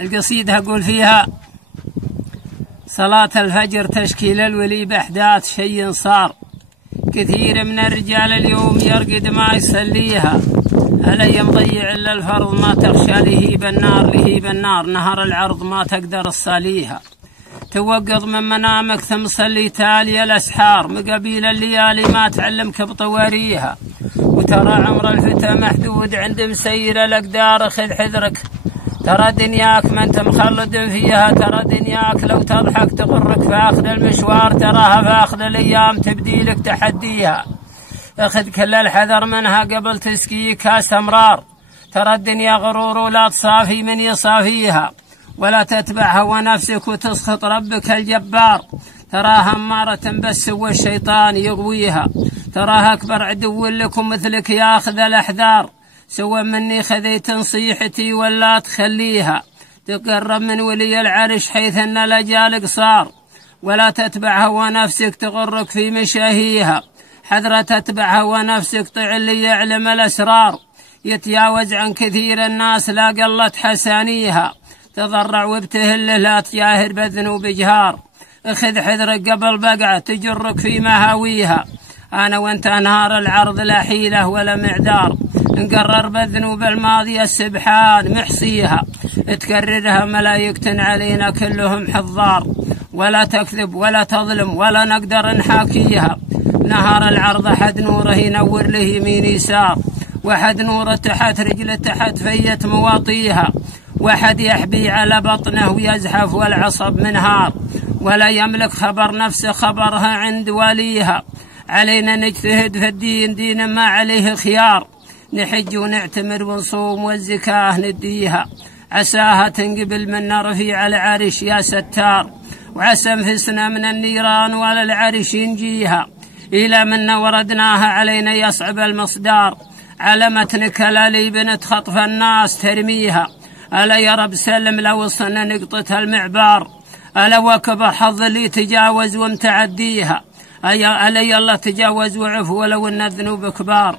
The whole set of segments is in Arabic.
القصيدة أقول فيها: صلاة الفجر تشكيل الولي بأحداث شيء صار، كثير من الرجال اليوم يرقد ما يصليها، علي مضيع إلا الفرض ما تخشى لهيب النار لهيب النار، نهر العرض ما تقدر تصليها، توقظ من منامك ثم صلي تالي الأسحار، مقابيل الليالي ما تعلمك بطواريها، وترى عمر الفتى محدود عند مسير الأقدار، خذ حذرك ترى دنياك ما انت مخلد فيها، ترى دنياك لو تضحك تغرك فاخذ المشوار، تراها فاخذ الايام تبديلك تحديها، اخذ كل الحذر منها قبل تسقي كاس امرار، ترى الدنيا غرور ولا تصافي من يصافيها، ولا تتبع هوى نفسك وتسخط ربك الجبار، تراها امارة بس والشيطان يغويها، تراها اكبر عدو لكم مثلك ياخذ الاحذار، سوى مني خذيت نصيحتي ولا تخليها، تقرب من ولي العرش حيث ان الاجال قصار، ولا تتبع هوى نفسك تغرك في مشاهيها، حذرة تتبع هوى نفسك طع اللي يعلم الاسرار، يتجاوز عن كثير الناس لا قلت حسانيها، تضرع وابتهل لا تجاهر بذنوب جهار، اخذ حذرك قبل بقعة تجرك في مهاويها، انا وانت نهار العرض لا حيلة ولا معذار، نقرر بالذنوب الماضية السبحان محصيها، تكررها ملايكة علينا كلهم حضار، ولا تكذب ولا تظلم ولا نقدر نحاكيها، نهار العرض حد نوره ينور له يمين يسار، وحد نوره تحت رجله تحت فيت مواطيها، وحد يحبي على بطنه ويزحف والعصب منهار، ولا يملك خبر نفسه خبرها عند وليها، علينا نجتهد في الدين دين ما عليه خيار، نحج ونعتمر ونصوم والزكاة نديها، عساها تنقبل منا رفيع العرش يا ستار، وعسى انفسنا من النيران ولا العرش ينجيها، إلى منا وردناها علينا يصعب المصدار، على متنك لي بنت خطف الناس ترميها، ألا يا رب سلم لو وصلنا نقطة المعبار، ألا وكبر حظ اللي تجاوز ومتعديها، ألا يلا تجاوز وعفو ولو أن الذنوب كبار،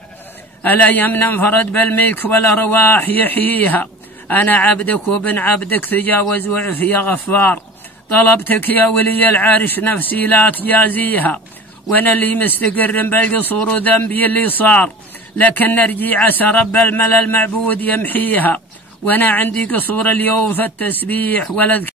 ألا يمنى انفرد بالملك ولا رواح يحييها، أنا عبدك وابن عبدك تجاوز وعف يا غفار، طلبتك يا ولي العرش نفسي لا تجازيها، وانا اللي مستقر بالقصور وذنبي اللي صار، لكن نرجي عسى رب الملا المعبود يمحيها، وانا عندي قصور اليوم في التسبيح ولا